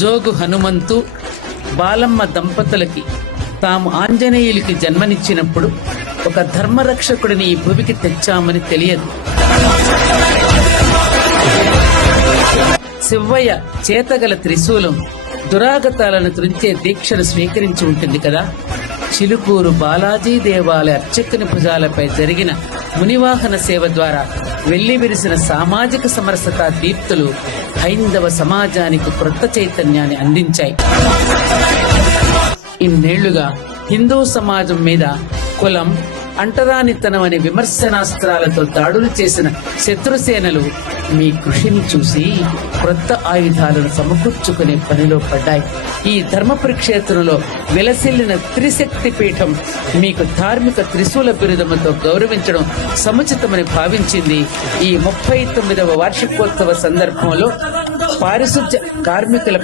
జోగు హనుమంతు బాలమ్మ దంపతులకి తాము ఆంజనేయులకి జన్మనిచ్చినప్పుడు ఒక ధర్మరక్షకుడిని ఈ భూమికి తెచ్చామని తెలియదు. శివయ్య చేతగల త్రిశూలం దురాగతాలను త్రుంచే దీక్షను స్వీకరించి ఉంటుంది కదా. చిలుకూరు బాలాజీ దేవాలయ అర్చకుని భుజాలపై జరిగిన మునివాహన సేవ ద్వారా వెల్లివిరిసిన సామాజిక సమరసతా దీప్తులు హైందవ సమాజానికి క్రొత్త చైతన్యాన్ని అందించాయి. ఇన్నేళ్లుగా హిందూ సమాజం మీద కులం, అంటరానితనం అనే విమర్శనాస్త్రాలతో దాడులు చేసిన శత్రుసేనలు మీ కృషిని చూసి క్రొత్త ఆయుధాలను సమకూర్చుకునే పనిలో పడ్డాయి. ఈ ధర్మపురి క్షేత్రంలో విలసిల్లిన త్రిశక్తి పీఠం మీకు ధార్మిక త్రిశూల బిరుదముతో గౌరవించడం సముచితమని భావించింది. ఈ 39వ వార్షికోత్సవ సందర్భంలో పారిశుధ్య కార్మికుల